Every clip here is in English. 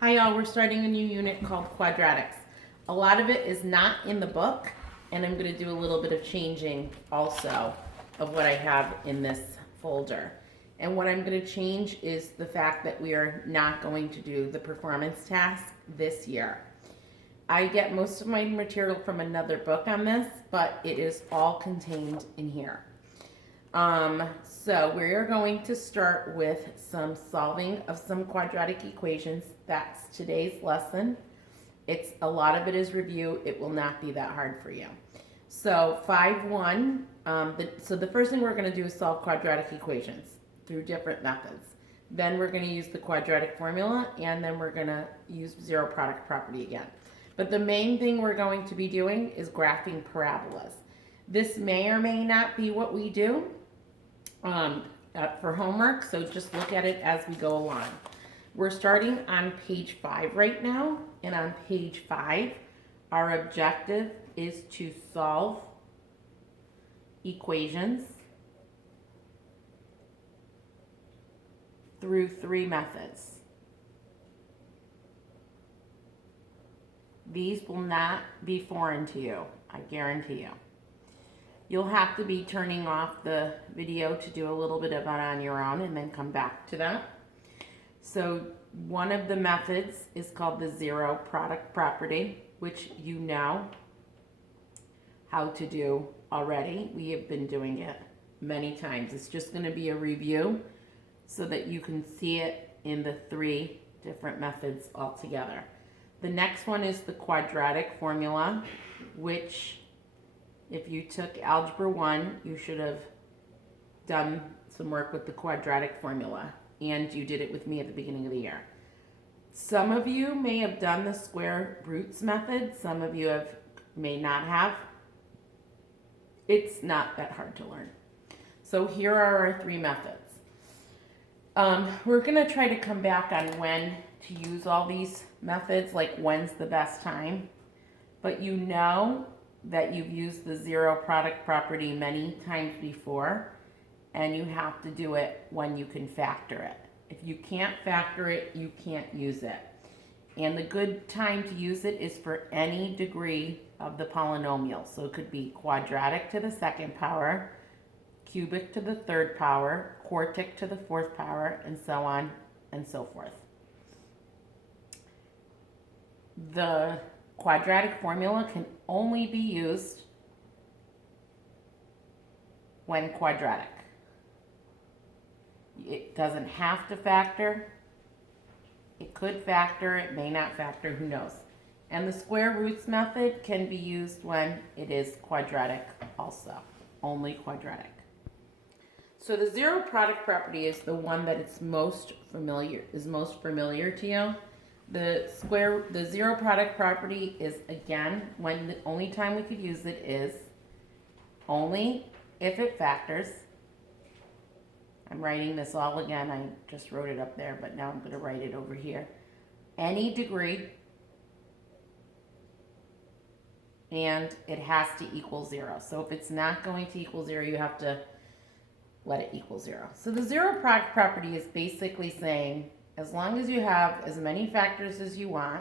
Hi y'all, we're starting a new unit called quadratics. A lot of it is not in the book, and I'm going to do a little bit of changing also of what I have in this folder. And what I'm going to change is the fact that we are not going to do the performance task this year. I get most of my material from another book on this, but it is all contained in here. So we're going to start with some solving of some quadratic equations. That's today's lesson. A lot of it is review. It will not be that hard for you. So 5-1, so the first thing we're going to do is solve quadratic equations through different methods. Then we're going to use the quadratic formula, and then we're going to use zero product property again. But the main thing we're going to be doing is graphing parabolas. This may or may not be what we do for homework, so just look at it as we go along. We're starting on page 5 right now, and on page 5, our objective is to solve equations through 3 methods. These will not be foreign to you, I guarantee you. You'll have to be turning off the video to do a little bit of it on your own and then come back to that. So one of the methods is called the zero product property, which you know how to do already. We have been doing it many times. It's just going to be a review so that you can see it in the 3 different methods altogether. The next one is the quadratic formula, which if you took Algebra 1, you should have done some work with the quadratic formula, and you did it with me at the beginning of the year. Some of you may have done the square roots method. Some of you may not have. It's not that hard to learn. So here are our 3 methods. We're going to try to come back on when to use all these methods, like when's the best time. But you know that you've used the zero product property many times before, and you have to do it when you can factor it. If you can't factor it, you can't use it. And the good time to use it is for any degree of the polynomial. So it could be quadratic to the 2nd power, cubic to the 3rd power, quartic to the 4th power, and so on and so forth. The quadratic formula can only be used when quadratic. It doesn't have to factor. It could factor, it may not factor, who knows. And the square roots method can be used when it is quadratic also, only quadratic. So the zero product property is the one that is most familiar to you. The zero product property is, again, when the only time we could use it is only if it factors. I'm writing this all again. I just wrote it up there, but now I'm going to write it over here. Any degree, and it has to equal 0. So if it's not going to equal 0, you have to let it equal 0. So the zero product property is basically saying, as long as you have as many factors as you want,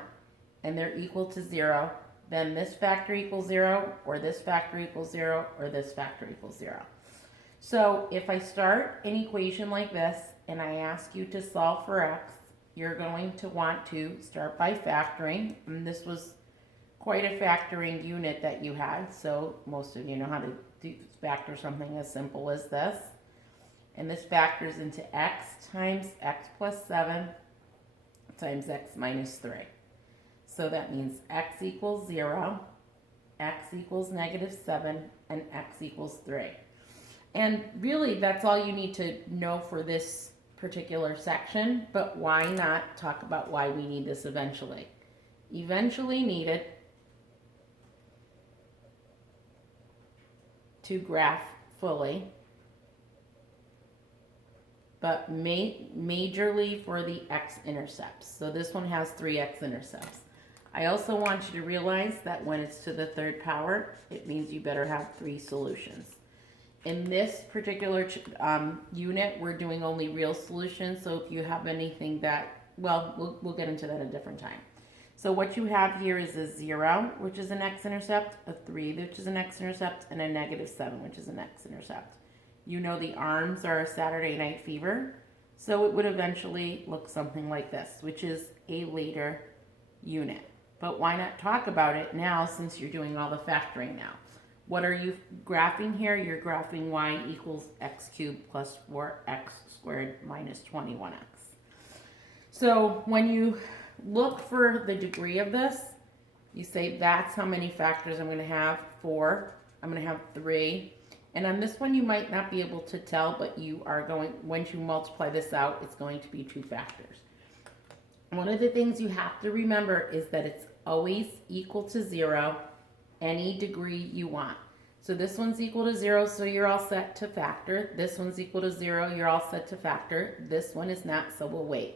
and they're equal to 0, then this factor equals 0, or this factor equals 0, or this factor equals 0. So if I start an equation like this, and I ask you to solve for x, you're going to want to start by factoring. And this was quite a factoring unit that you had, so most of you know how to factor something as simple as this. And this factors into x times x plus 7 times x minus 3. So that means x equals 0, x equals -7, and x equals 3. And really, that's all you need to know for this particular section, but why not talk about why we need this eventually? Eventually need it to graph fully, but majorly for the x-intercepts. So this one has 3 x-intercepts. I also want you to realize that when it's to the 3rd power, it means you better have 3 solutions. In this particular unit, we're doing only real solutions, so if you have anything that well, we'll get into that a different time. So what you have here is a 0, which is an x-intercept, a 3, which is an x-intercept, and a -7, which is an x-intercept. You know the arms are a Saturday Night Fever, so it would eventually look something like this, which is a later unit. But why not talk about it now since you're doing all the factoring now? What are you graphing here? You're graphing y equals x cubed plus 4x squared minus 21x. So when you look for the degree of this, you say that's how many factors I'm going to have. 4, I'm going to have 3. And on this one you might not be able to tell, but you are going, once you multiply this out, it's going to be 2 factors. One of the things you have to remember is that it's always equal to 0, any degree you want. So this one's equal to 0, so you're all set to factor. This one's equal to 0, you're all set to factor. This one is not, so we'll wait.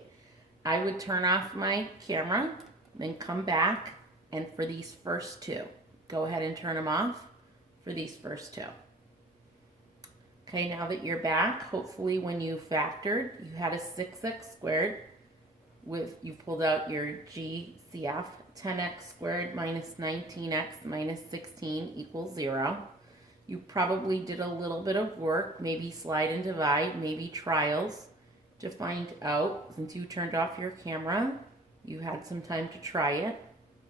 I would turn off my camera, then come back, and for these first 2, go ahead and turn them off for these first 2. Okay, now that you're back, hopefully when you factored, you had a 6x squared with, you pulled out your GCF, 10x squared minus 19x minus 16 equals 0. You probably did a little bit of work, maybe slide and divide, maybe trials to find out. Since you turned off your camera, you had some time to try it.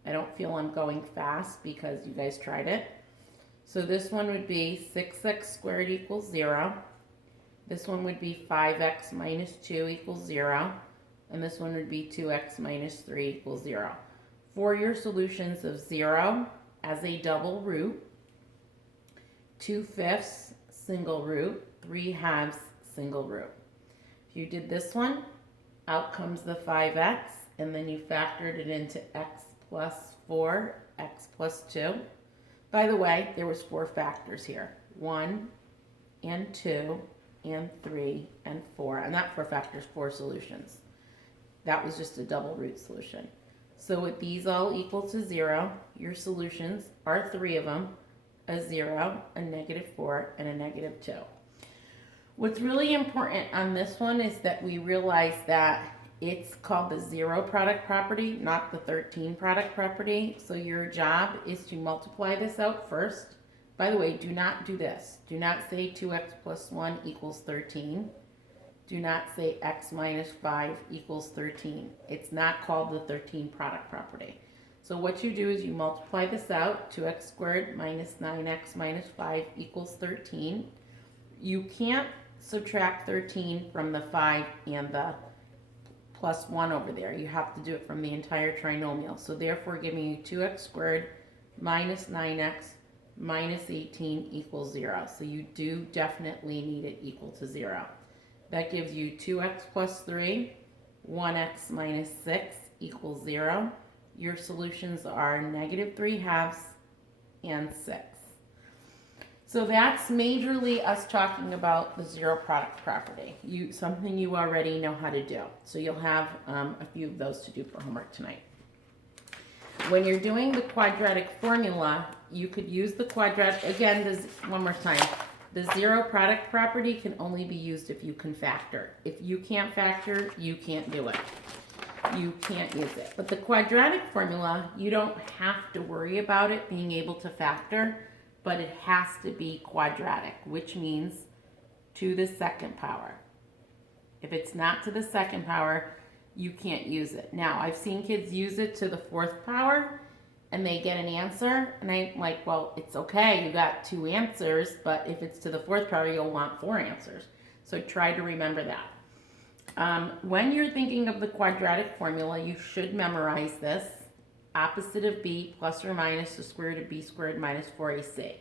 I don't feel I'm going fast because you guys tried it. So this one would be 6x squared equals 0. This one would be 5x minus 2 equals 0. And this one would be 2x minus 3 equals 0. For your solutions of 0 as a double root, 2/5 single root, 3/2 single root. If you did this one, out comes the 5x, and then you factored it into x plus 4, x plus 2. By the way, there was 4 factors here. 1 and 2 and 3 and 4. And not 4 factors, 4 solutions. That was just a double root solution. So with these all equal to 0, your solutions are 3 of them, a 0, a -4, and a -2. What's really important on this one is that we realize that it's called the 0 product property, not the 13 product property. So your job is to multiply this out first. By the way, do not do this. Do not say 2x plus 1 equals 13. Do not say x minus 5 equals 13. It's not called the 13 product property. So what you do is you multiply this out. 2x squared minus 9x minus 5 equals 13. You can't subtract 13 from the 5 and the plus 1 over there. You have to do it from the entire trinomial. So therefore giving you 2x squared minus 9x minus 18 equals 0. So you do definitely need it equal to 0. That gives you 2x plus 3, 1x minus 6 equals 0. Your solutions are -3/2 and 6. So that's majorly us talking about the 0 product property. Something you already know how to do. So you'll have a few of those to do for homework tonight. When you're doing the quadratic formula, you could use the quadratic, again, one more time. The 0 product property can only be used if you can factor. If you can't factor, you can't do it. You can't use it. But the quadratic formula, you don't have to worry about it being able to factor, but it has to be quadratic, which means to the 2nd power. If it's not to the 2nd power, you can't use it. Now, I've seen kids use it to the 4th power, and they get an answer, and I'm like, well, it's okay, you got 2 answers, but if it's to the 4th power, you'll want 4 answers. So try to remember that. When you're thinking of the quadratic formula, you should memorize this. Opposite of b plus or minus the square root of b squared minus 4ac.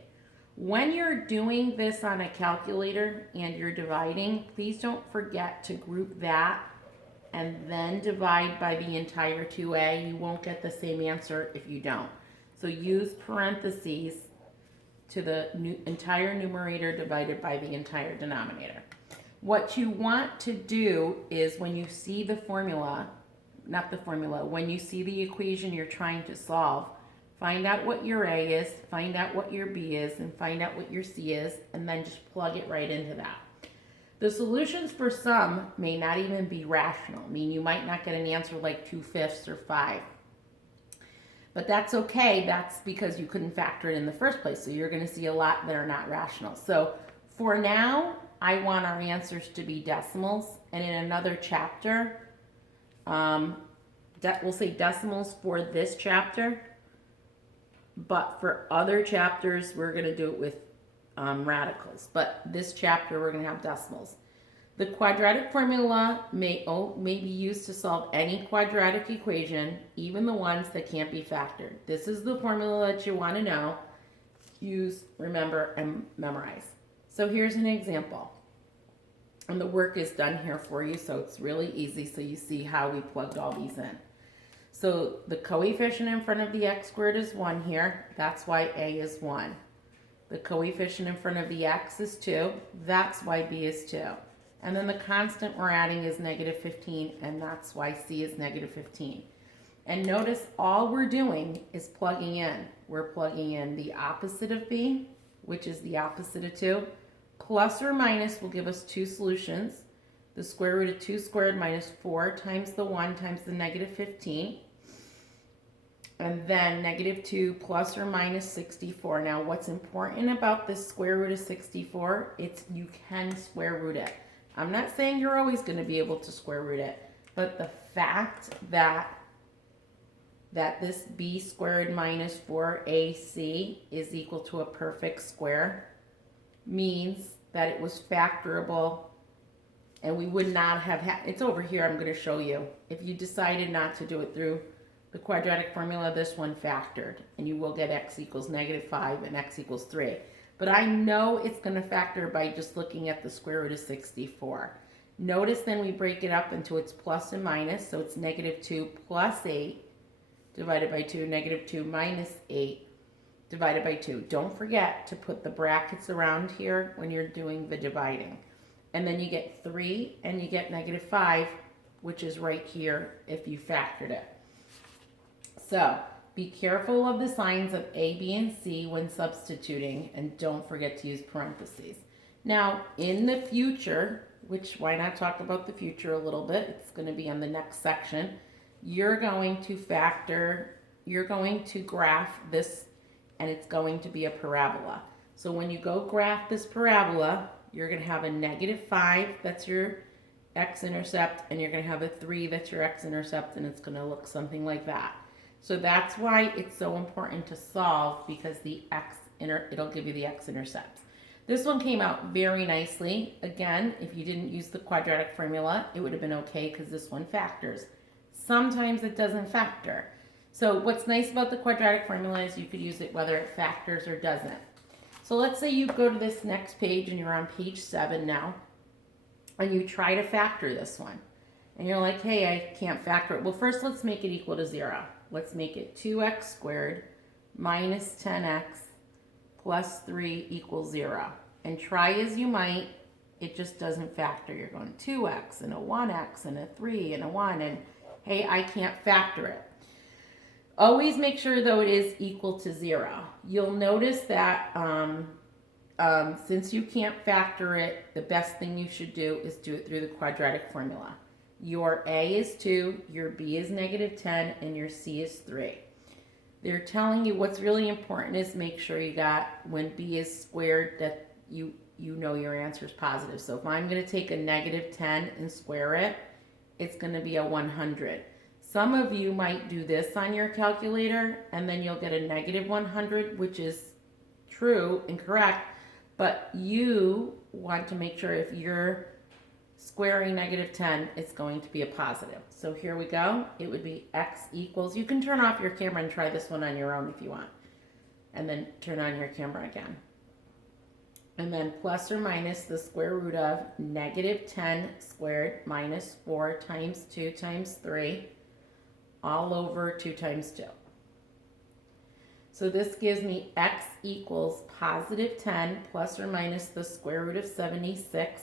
When you're doing this on a calculator and you're dividing, please don't forget to group that and then divide by the entire 2a. You won't get the same answer if you don't. So use parentheses to the entire numerator divided by the entire denominator. What you want to do is when you see the formula, when you see the equation you're trying to solve, find out what your a is, find out what your b is, and find out what your c is, and then just plug it right into that. The solutions for some may not even be rational. I mean, you might not get an answer like 2/5 or 5. But that's okay. That's because you couldn't factor it in the first place. So you're going to see a lot that are not rational. So for now, I want our answers to be decimals. And in another chapter, we'll say decimals for this chapter. But for other chapters, we're going to do it with radicals. But this chapter, we're going to have decimals. The quadratic formula may be used to solve any quadratic equation, even the ones that can't be factored. This is the formula that you want to know, use, remember, and memorize. So here's an example. And the work is done here for you, so it's really easy, so you see how we plugged all these in. So the coefficient in front of the x squared is 1 here. That's why a is 1. The coefficient in front of the x is 2. That's why b is 2. And then the constant we're adding is -15, and that's why c is -15. And notice all we're doing is plugging in. We're plugging in the opposite of b, which is the opposite of 2. Plus or minus will give us two solutions. The square root of 2 squared minus 4 times the 1 times the -15. And then -2 plus or minus 64. Now what's important about this square root of 64, you can square root it. I'm not saying you're always going to be able to square root it, but the fact that this b squared minus 4ac is equal to a perfect square means that it was factorable, and we would not have had, it's over here, I'm going to show you. If you decided not to do it through the quadratic formula, this one factored, and you will get x equals -5 and x equals 3. But I know it's going to factor by just looking at the square root of 64. Notice then we break it up into its plus and minus, so it's -2 plus 8 divided by 2, -2 minus 8 divided by 2. Don't forget to put the brackets around here when you're doing the dividing. And then you get 3 and you get -5, which is right here if you factored it. So be careful of the signs of A, B, and C when substituting, and don't forget to use parentheses. Now, in the future, which why not talk about the future a little bit? It's going to be on the next section. You're going to graph this, and it's going to be a parabola. So when you go graph this parabola, you're going to have a -5, that's your x-intercept, and you're going to have a 3, that's your x-intercept, and it's going to look something like that. So that's why it's so important to solve, because it'll give you the x-intercepts. This one came out very nicely. Again, if you didn't use the quadratic formula, it would have been okay because this one factors. Sometimes it doesn't factor. So what's nice about the quadratic formula is you could use it whether it factors or doesn't. So let's say you go to this next page and you're on page 7 now, and you try to factor this one. And you're like, hey, I can't factor it. Well, first let's make it equal to 0. Let's make it 2x squared minus 10x plus 3 equals 0. And try as you might, it just doesn't factor. You're going 2x and a 1x and a 3 and a 1, and hey, I can't factor it. Always make sure, though, it is equal to 0. You'll notice that since you can't factor it, the best thing you should do is do it through the quadratic formula. Your A is 2, your B is -10, and your C is 3. They're telling you what's really important is make sure you got, when B is squared, that you know your answer is positive. So if I'm going to take a -10 and square it, it's going to be a 100. Some of you might do this on your calculator, and then you'll get a -100, which is true and correct, but you want to make sure if you're squaring -10, it's going to be a positive. So here we go. It would be x equals, you can turn off your camera and try this one on your own if you want, and then turn on your camera again. And then plus or minus the square root of -10 squared minus 4 times 2 times 3 all over 2 times 2. So this gives me x equals +10 plus or minus the square root of 76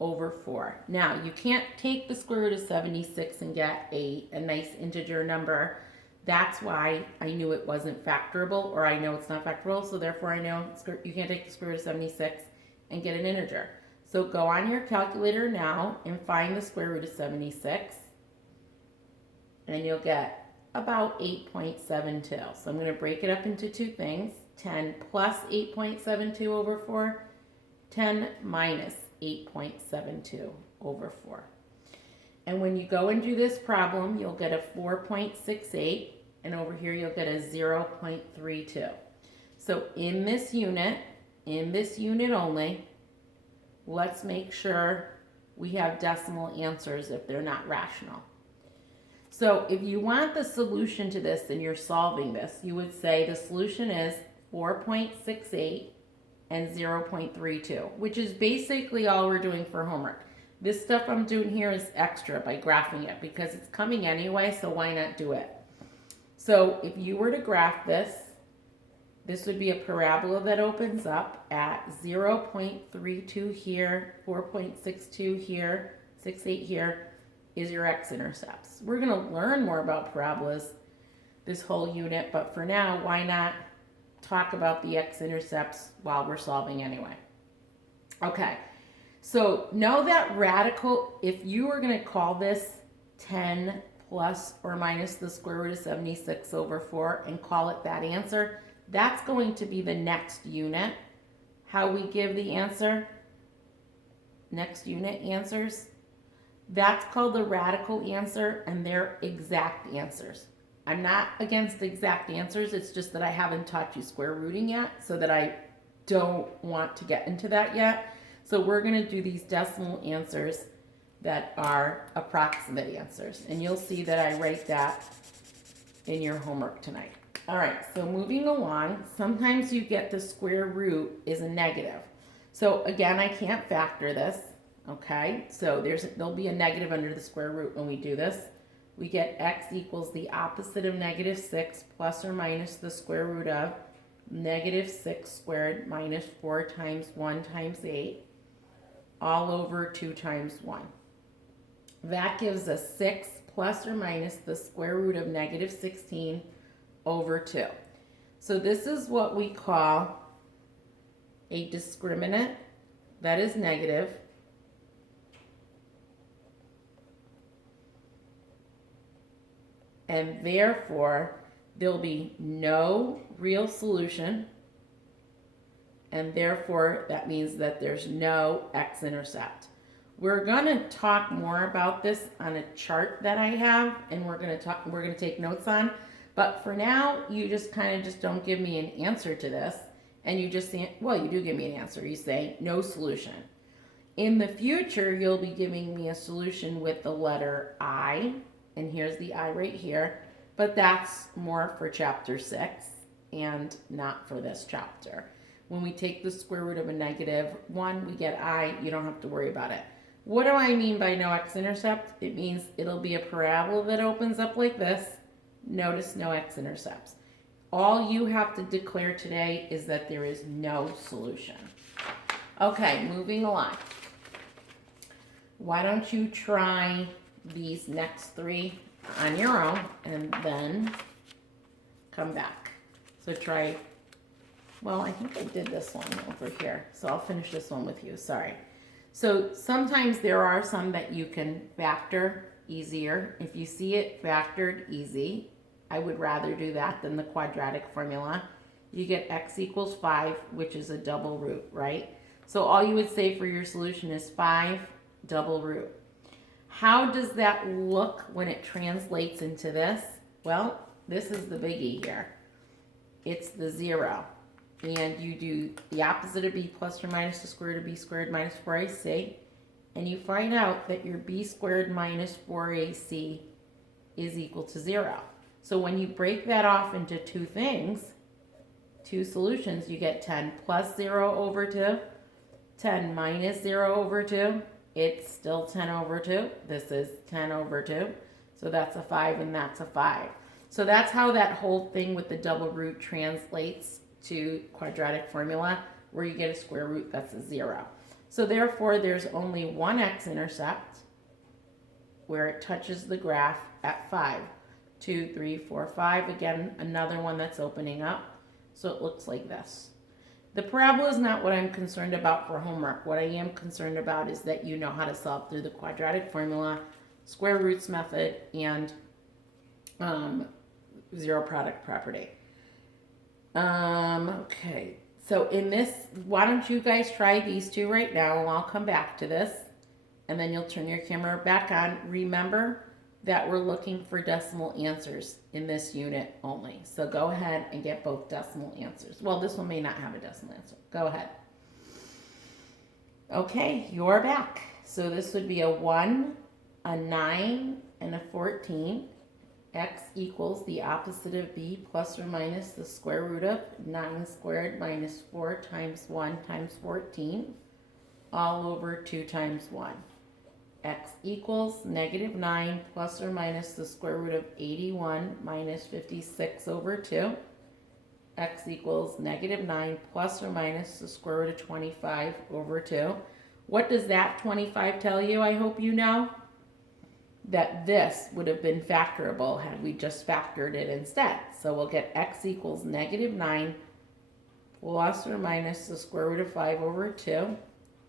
over 4. Now, you can't take the square root of 76 and get a nice integer number. That's why I knew it wasn't factorable, or I know it's not factorable, so therefore I know you can't take the square root of 76 and get an integer. So go on your calculator now and find the square root of 76. And you'll get about 8.72. So I'm going to break it up into two things. 10 plus 8.72 over 4. 10 minus 8.72 over 4. And when you go and do this problem, you'll get a 4.68. And over here you'll get a 0.32. So in this unit only, let's make sure we have decimal answers if they're not rational. So if you want the solution to this and you're solving this, you would say the solution is 4.68 and 0.32, which is basically all we're doing for homework. This stuff I'm doing here is extra by graphing it because it's coming anyway, so why not do it? So if you were to graph this, this would be a parabola that opens up at 0.32 here, 4.62 here, 68 here is your x-intercepts. We're going to learn more about parabolas this whole unit, but for now, why not talk about the x-intercepts while we're solving anyway? Okay, so know that radical, if you were going to call this 10 plus or minus the square root of 76 over 4 and call it that answer, that's going to be the next unit. How we give the answer, next unit answers, that's called the radical answer, and they're exact answers. I'm not against exact answers, it's just that I haven't taught you square rooting yet, so that I don't want to get into that yet. So we're going to do these decimal answers that are approximate answers, and you'll see that I write that in your homework tonight. All right, so moving along, sometimes you get the square root is a negative. So again, I can't factor this, okay? So there'll be a negative under the square root when we do this. We get x equals the opposite of negative 6 plus or minus the square root of negative 6 squared minus 4 times 1 times 8 all over 2 times 1. That gives us 6 plus or minus the square root of negative 16 over 2. So this is what we call a discriminant that is negative, and therefore there'll be no real solution, and therefore that means that there's no x-intercept. We're going to talk more about this on a chart that I have, and we're going to take notes on. But for now, you just don't give me an answer to this, and you just say, well, you do give me an answer. You say no solution. In the future, you'll be giving me a solution with the letter I, and here's the I right here, but that's more for chapter 6 and not for this chapter. When we take the square root of a negative 1, we get I. You don't have to worry about it. What do I mean by no x-intercept? It means it'll be a parabola that opens up like this. Notice no x-intercepts. All you have to declare today is that there is no solution. Okay, moving along. Why don't you try these next 3 on your own and then come back. So try, well, I think I did this one over here, so I'll finish this one with you, sorry. So sometimes there are some that you can factor easier. If you see it factored easy, I would rather do that than the quadratic formula. You get x equals 5, which is a double root, right? So all you would say for your solution is 5 double root. How does that look when it translates into this? Well, this is the biggie here. It's the 0. And you do the opposite of b plus or minus the square root of b squared minus 4ac. And you find out that your b squared minus 4ac is equal to 0. So when you break that off into two things, two solutions, you get 10 plus 0 over 2, 10 minus 0 over 2. It's still 10 over 2. This is 10 over 2. So that's a 5 and that's a 5. So that's how that whole thing with the double root translates to quadratic formula, where you get a square root that's a 0. So therefore there's only one x-intercept where it touches the graph at 5. 2, 3, 4, 5. Again, another one that's opening up. So it looks like this. The parabola is not what I'm concerned about for homework. What I am concerned about is that you know how to solve through the quadratic formula, square roots method, and zero product property. Okay, so in this, why don't you guys try these two right now, and I'll come back to this, and then you'll turn your camera back on. Remember that we're looking for decimal answers in this unit only. So go ahead and get both decimal answers. Well, this one may not have a decimal answer. Go ahead. Okay, you're back. So this would be a 1, a 9, and a 14. X equals the opposite of b plus or minus the square root of 9 squared minus 4 times 1 times 14 all over 2 times 1. X equals negative 9 plus or minus the square root of 81 minus 56 over 2. X equals negative 9 plus or minus the square root of 25 over 2. What does that 25 tell you? I hope you know that this would have been factorable had we just factored it instead. So we'll get x equals negative 9 plus or minus the square root of 5 over 2.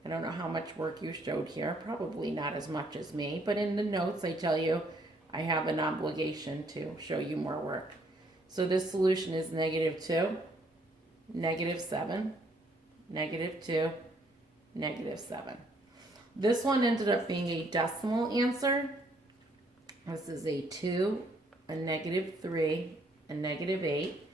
I don't know how much work you showed here, probably not as much as me, but in the notes I tell you I have an obligation to show you more work. So this solution is negative 2, negative 7, negative 2, negative 7. This one ended up being a decimal answer. This is a 2, a negative 3, a negative 8,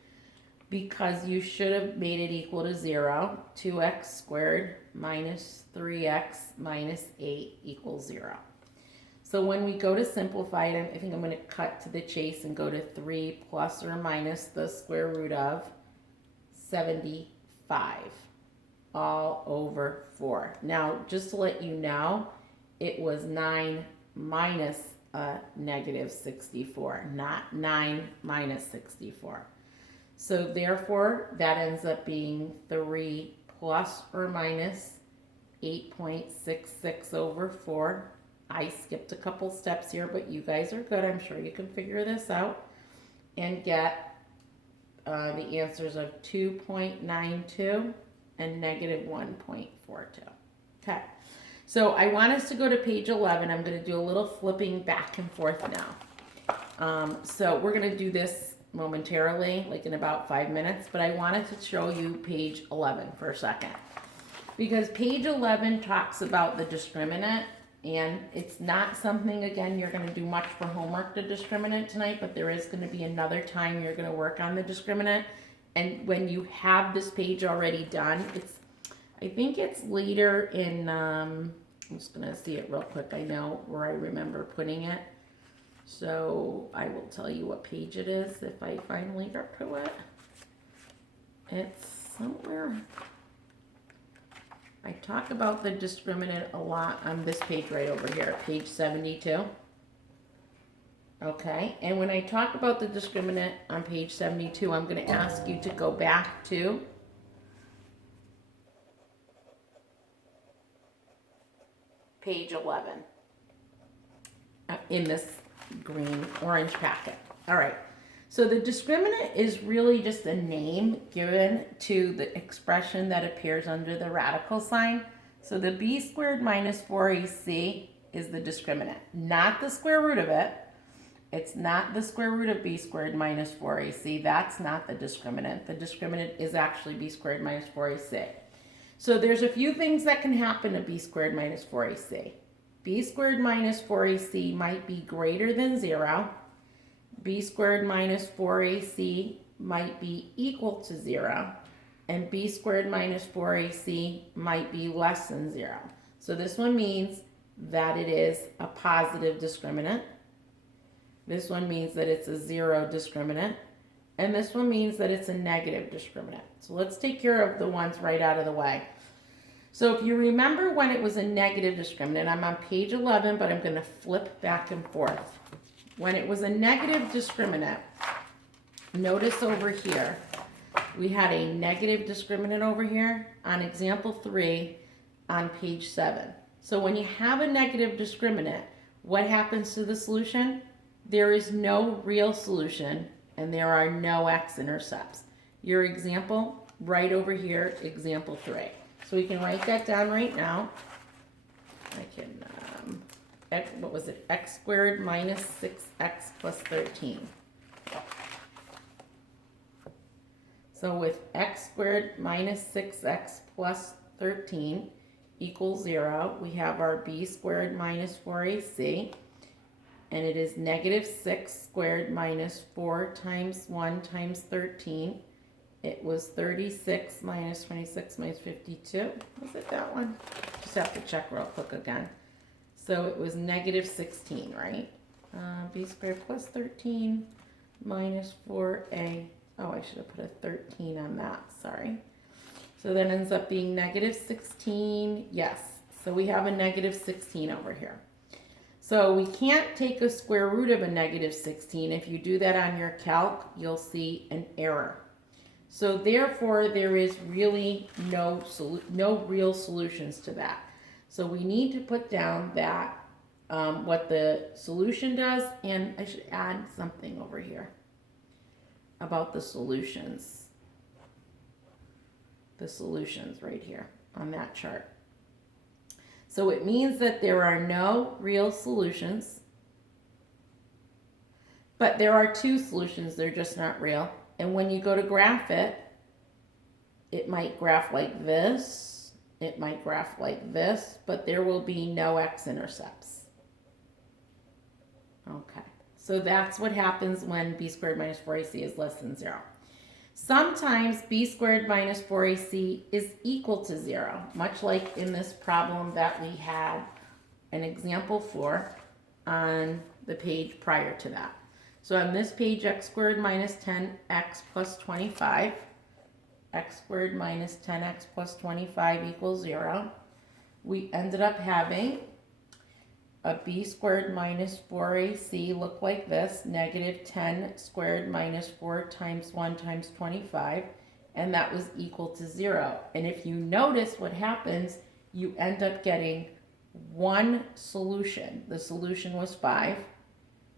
because you should have made it equal to 0. 2x squared minus 3x minus 8 equals 0. So when we go to simplify it, I think I'm going to cut to the chase and go to 3 plus or minus the square root of 75 all over 4. Now, just to let you know, it was 9 minus negative 64, not 9 minus 64. So therefore, that ends up being 3 plus or minus 8.66 over 4. I skipped a couple steps here, but you guys are good. I'm sure you can figure this out and get the answers of 2.92 and negative 1.42. Okay. So I want us to go to page 11. I'm going to do a little flipping back and forth now. So we're going to do this momentarily, like in about 5 minutes, but I wanted to show you page 11 for a second. Because page 11 talks about the discriminant, and it's not something, again, you're going to do much for homework, the discriminant tonight, but there is going to be another time you're going to work on the discriminant. And when you have this page already done, I think it's later in, I'm just going to see it real quick. I know where I remember putting it. So I will tell you what page it is if I finally get to it. It's somewhere. I talk about the discriminant a lot on this page right over here, page 72. Okay, and when I talk about the discriminant on page 72, I'm going to ask you to go back to page 11 in this green orange packet. All right, so the discriminant is really just a name given to the expression that appears under the radical sign. So the b squared minus 4ac is the discriminant, not the square root of it. It's not the square root of b squared minus 4ac. That's not the discriminant. The discriminant is actually b squared minus 4ac. So there's a few things that can happen to b squared minus 4ac. B squared minus 4ac might be greater than 0. B squared minus 4ac might be equal to 0. And b squared minus 4ac might be less than 0. So this one means that it is a positive discriminant. This one means that it's a 0 discriminant. And this one means that it's a negative discriminant. So let's take care of the ones right out of the way. So if you remember when it was a negative discriminant, I'm on page 11, but I'm going to flip back and forth. When it was a negative discriminant, notice over here, we had a negative discriminant over here on example 3 on page 7. So when you have a negative discriminant, what happens to the solution? There is no real solution and there are no x-intercepts. Your example right over here, example 3. So we can write that down right now. I can, what was it? X squared minus 6x plus 13. So with x squared minus 6x plus 13 equals 0, we have our b squared minus 4ac, and it is negative 6 squared minus 4 times 1 times 13. It was 36 minus 26 minus 52. Was it that one? Just have to check real quick again. So it was negative 16, right? B squared plus 13 minus 4a. Oh, I should have put a 13 on that, sorry. So that ends up being negative 16, yes. So we have a negative 16 over here. So we can't take a square root of a negative 16. If you do that on your calc, you'll see an error. So therefore, there is really no real solutions to that. So we need to put down that, what the solution does, and I should add something over here about the solutions. The solutions right here on that chart. So it means that there are no real solutions, but there are two solutions, they're just not real. And when you go to graph it, it might graph like this, it might graph like this, but there will be no x-intercepts. Okay, so that's what happens when b squared minus 4ac is less than 0. Sometimes b squared minus 4ac is equal to 0, much like in this problem that we had an example for on the page prior to that. So on this page, x squared minus 10x plus 25, x squared minus 10x plus 25 equals 0. We ended up having a b squared minus 4ac look like this, negative 10 squared minus 4 times 1 times 25, and that was equal to 0. And if you notice what happens, you end up getting one solution. The solution was 5,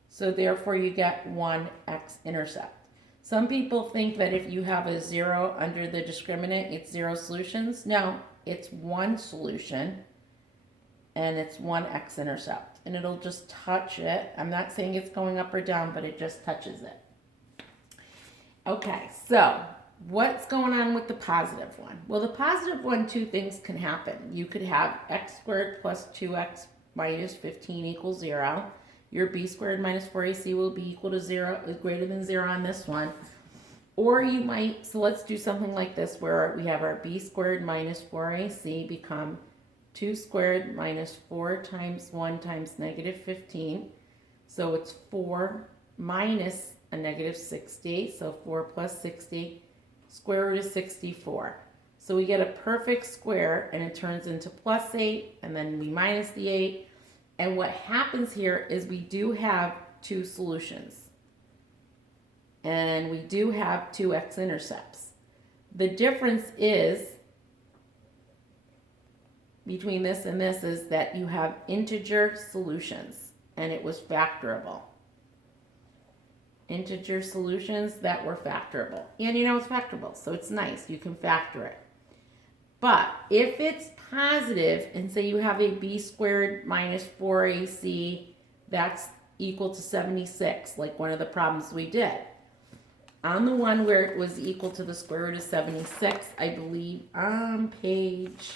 so therefore you get one x-intercept. Some people think that if you have a 0 under the discriminant, it's 0 solutions. No, it's one solution, and it's one x-intercept, and it'll just touch it. I'm not saying it's going up or down, but it just touches it. Okay, so what's going on with the positive one? Well, the positive one, two things can happen. You could have x squared plus 2x minus 15 equals 0. Your b squared minus 4ac will be equal to 0, greater than 0 on this one. Or you might, so let's do something like this where we have our b squared minus 4ac become 2 squared minus 4 times 1 times negative 15. So it's 4 minus a negative 60. So 4 plus 60, square root of 64. So we get a perfect square, and it turns into plus 8, and then we minus the 8. And what happens here is we do have two solutions. And we do have two x-intercepts. The difference is between this and this is that you have integer solutions, and it was factorable. Integer solutions that were factorable. And you know it's factorable, so it's nice. You can factor it. But if it's positive, and say you have a b squared minus 4ac, that's equal to 76, like one of the problems we did. On the one where it was equal to the square root of 76, I believe on page,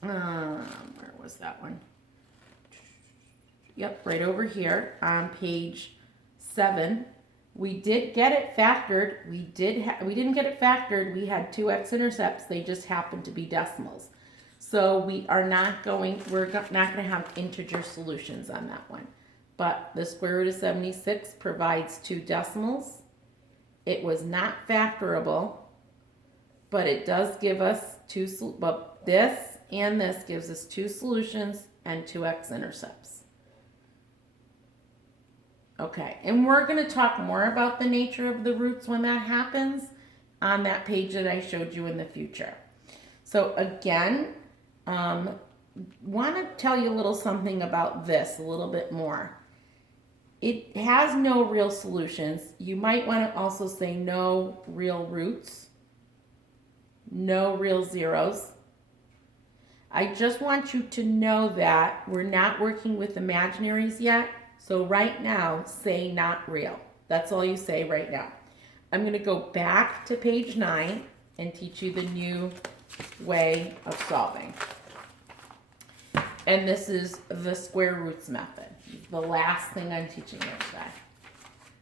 where was that one? Yep, right over here on page 7. We did get it factored. We didn't get it factored. We had two x-intercepts. They just happened to be decimals. So we're not going to have integer solutions on that one. But the square root of 76 provides two decimals. It was not factorable, but it does give us but this and this gives us two solutions and two x-intercepts. Okay, and we're going to talk more about the nature of the roots when that happens on that page that I showed you in the future. So again, want to tell you a little something about this, a little bit more. It has no real solutions. You might want to also say no real roots, no real zeros. I just want you to know that we're not working with imaginaries yet. So right now, say not real. That's all you say right now. I'm going to go back to page 9 and teach you the new way of solving. And this is the square roots method, the last thing I'm teaching you today.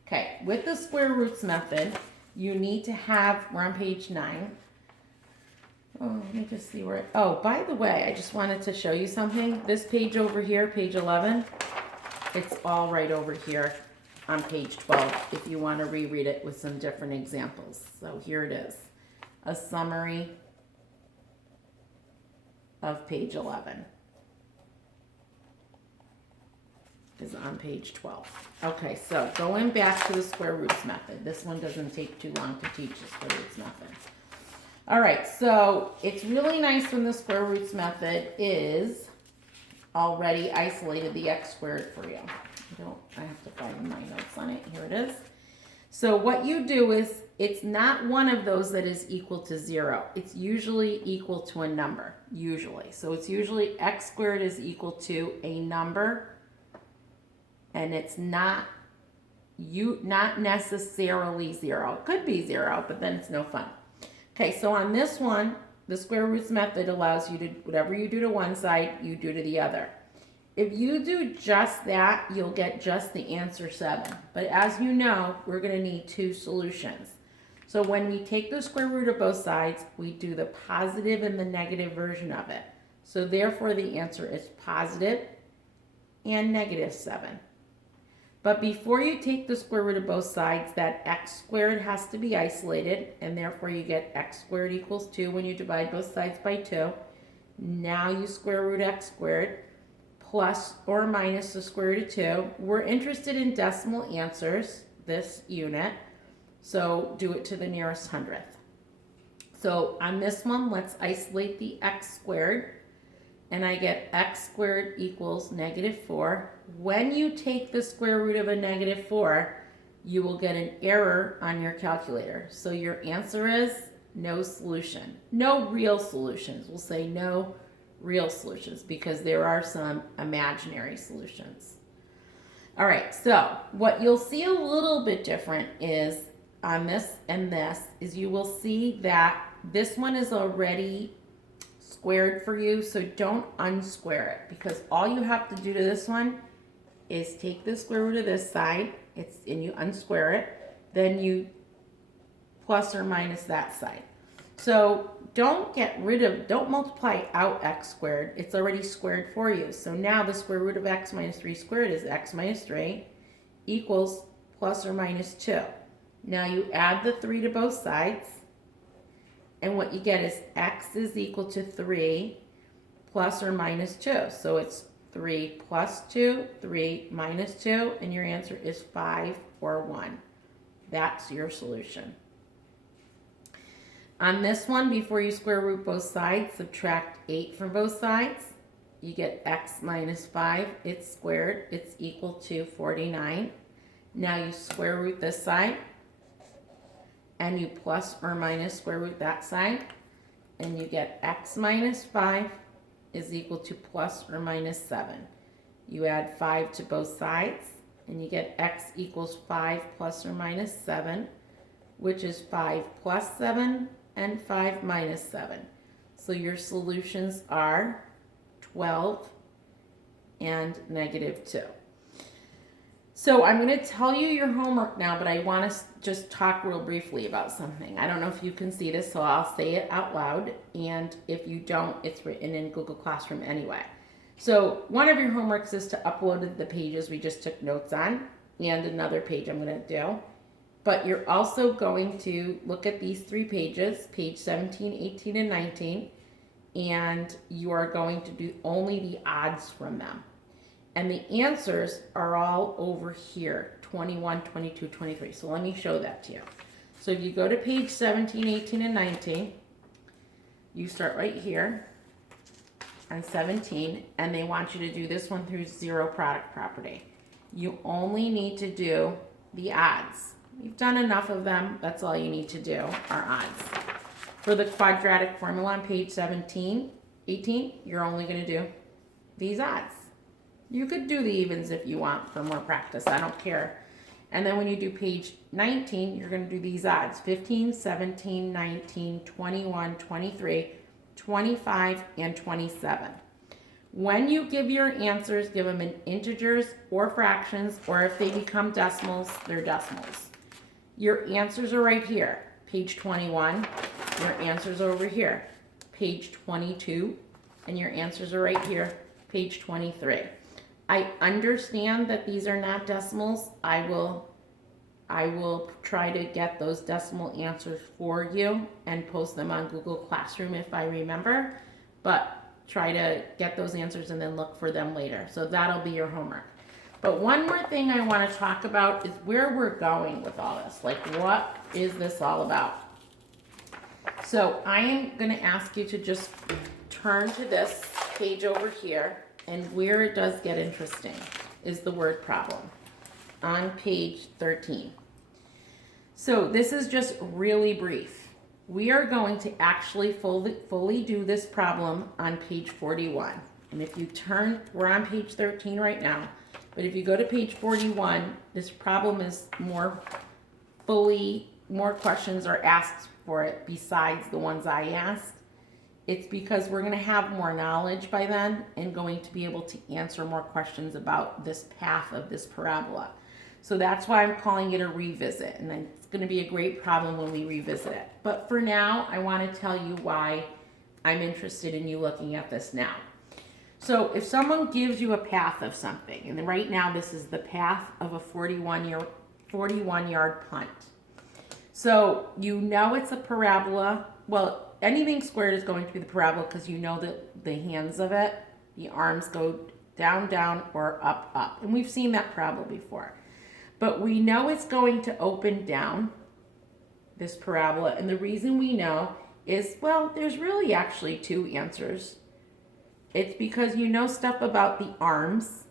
Okay, with the square roots method, you need to have, we're on page 9. Oh, let me just see where, oh, by the way, I just wanted to show you something. This page over here, page 11, it's all right over here on page 12 if you want to reread it with some different examples. So here it is, a summary of page 11 is on page 12. Okay, so going back to the square roots method. This one doesn't take too long to teach the square roots method. All right, so it's really nice when the square roots method is already isolated the x squared for you. I have to find my notes on it. Here it is. So what you do is, it's not one of those that is equal to 0. It's usually equal to a number, usually. So it's usually x squared is equal to a number, and it's not necessarily 0. It could be 0, but then it's no fun. Okay, so on this one, the square roots method allows you to, whatever you do to one side, you do to the other. If you do just that, you'll get just the answer 7. But as you know, we're going to need 2 solutions. So when we take the square root of both sides, we do the positive and the negative version of it. So therefore, the answer is positive and negative 7. But before you take the square root of both sides, that x squared has to be isolated, and therefore you get x squared equals 2 when you divide both sides by 2. Now you square root x squared plus or minus the square root of 2. We're interested in decimal answers, this unit, so do it to the nearest hundredth. So on this one, let's isolate the x squared, and I get x squared equals negative 4. When you take the square root of a negative 4, you will get an error on your calculator. So your answer is no solution. No real solutions. We'll say no real solutions because there are some imaginary solutions. All right, so what you'll see a little bit different is on this and this is you will see that this one is already squared for you, so don't unsquare it, because all you have to do to this one is take the square root of this side, and you unsquare it, then you plus or minus that side. So don't multiply out x squared, it's already squared for you. So now the square root of x minus 3 squared is x minus 3 equals plus or minus 2. Now you add the 3 to both sides, and what you get is x is equal to 3 plus or minus 2. So it's 3 plus 2, 3 minus 2, and your answer is 5 or 1. That's your solution. On this one, before you square root both sides, subtract 8 from both sides. You get x minus 5. It's squared. It's equal to 49. Now you square root this side, and you plus or minus square root that side, and you get x minus 5 is equal to plus or minus 7. You add 5 to both sides, and you get x equals 5 plus or minus 7, which is 5 plus 7 and 5 minus 7. So your solutions are 12 and negative 2. So I'm going to tell you your homework now, but I want to just talk real briefly about something. I don't know if you can see this, so I'll say it out loud. And if you don't, it's written in Google Classroom anyway. So one of your homeworks is to upload the pages we just took notes on, and another page I'm going to do. But you're also going to look at these 3 pages, page 17, 18, and 19, and you are going to do only the odds from them. And the answers are all over here, 21, 22, 23. So let me show that to you. So if you go to page 17, 18, and 19, you start right here on 17, and they want you to do this one through zero product property. you only need to do the odds. You've done enough of them. That's all you need to do are odds. For the quadratic formula on page 18, you're only going to do these odds. You could do the evens if you want for more practice. I don't care. And then when you do page 19, you're going to do these odds. 15, 17, 19, 21, 23, 25, and 27. When you give your answers, give them in integers or fractions, or if they become decimals, they're decimals. Your answers are right here. Page 21, your answers are over here. Page 22, and your answers are right here. Page 23. I understand that these are not decimals. I will try to get those decimal answers for you and post them on Google Classroom if I remember, but try to get those answers and then look for them later. So that'll be your homework. But one more thing I want to talk about is where we're going with all this. Like, what is this all about? So I am going to ask you to just turn to this page over here, and where it does get interesting is the word problem on page 13. So this is just really brief. We are going to actually fully do this problem on page 41. And if you turn, we're on page 13 right now, but if you go to page 41, this problem is more questions are asked for it besides the ones I asked. It's because we're going to have more knowledge by then and going to be able to answer more questions about this path of this parabola. So that's why I'm calling it a revisit, and then it's going to be a great problem when we revisit it. But for now, I want to tell you why I'm interested in you looking at this now. So if someone gives you a path of something, and then right now this is the path of a 41-yard punt. So you know it's a parabola. Well, anything squared is going to be the parabola because you know that the hands of it, the arms go down, down, or up, up. And we've seen that parabola before. But we know it's going to open down, this parabola. And the reason we know is, well, there's really actually two answers. It's because you know stuff about the arms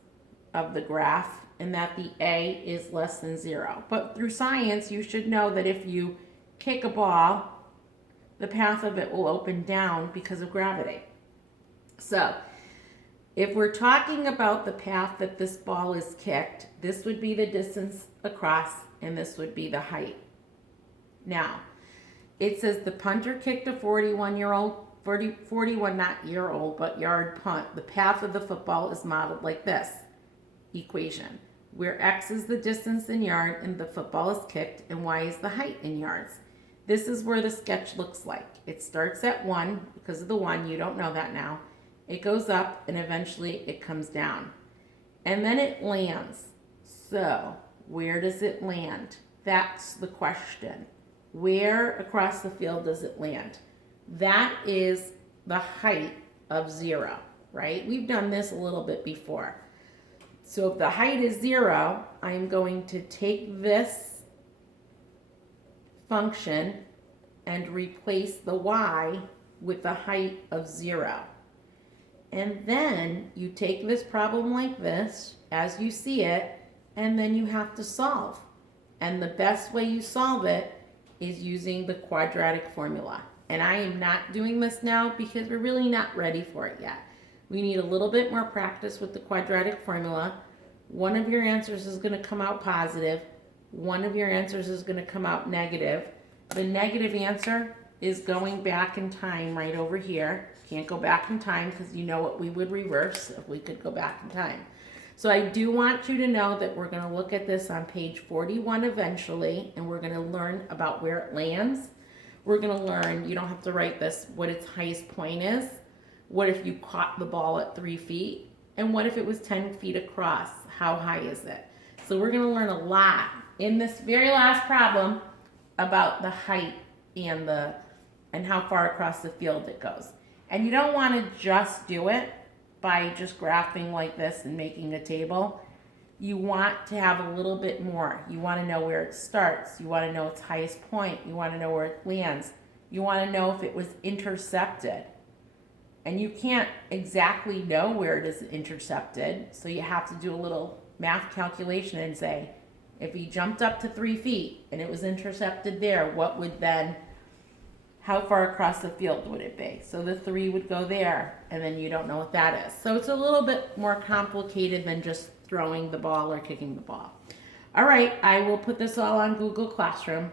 of the graph and that the A is less than 0. But through science, you should know that if you kick a ball, the path of it will open down because of gravity. So if we're talking about the path that this ball is kicked, this would be the distance across and this would be the height. Now, it says the punter kicked a 41 not year old, but yard punt. The path of the football is modeled like this equation, where X is the distance in yard and the football is kicked, and Y is the height in yards. This is where the sketch looks like. It starts at 1 because of the 1. You don't know that now. It goes up and eventually it comes down. And then it lands. So where does it land? That's the question. Where across the field does it land? That is the height of 0, right? We've done this a little bit before. So if the height is 0, I'm going to take this function and replace the y with the height of 0. And then you take this problem like this, as you see it, and then you have to solve. And the best way you solve it is using the quadratic formula. And I am not doing this now because we're really not ready for it yet. We need a little bit more practice with the quadratic formula. One of your answers is going to come out positive. One of your answers is going to come out negative. The negative answer is going back in time right over here. Can't go back in time because you know what we would reverse if we could go back in time. So I do want you to know that we're going to look at this on page 41 eventually, and we're going to learn about where it lands. We're going to learn, you don't have to write this, what its highest point is. What if you caught the ball at 3 feet? And what if it was 10 feet across? How high is it? So we're going to learn a lot in this very last problem about the height and how far across the field it goes. And you don't want to just do it by just graphing like this and making a table. You want to have a little bit more. You want to know where it starts. You want to know its highest point. You want to know where it lands. You want to know if it was intercepted. And you can't exactly know where it is intercepted, so you have to do a little math calculation and say, if he jumped up to 3 feet and it was intercepted there, what would then, how far across the field would it be? So the 3 would go there, and then you don't know what that is. So it's a little bit more complicated than just throwing the ball or kicking the ball. All right, I will put this all on Google Classroom.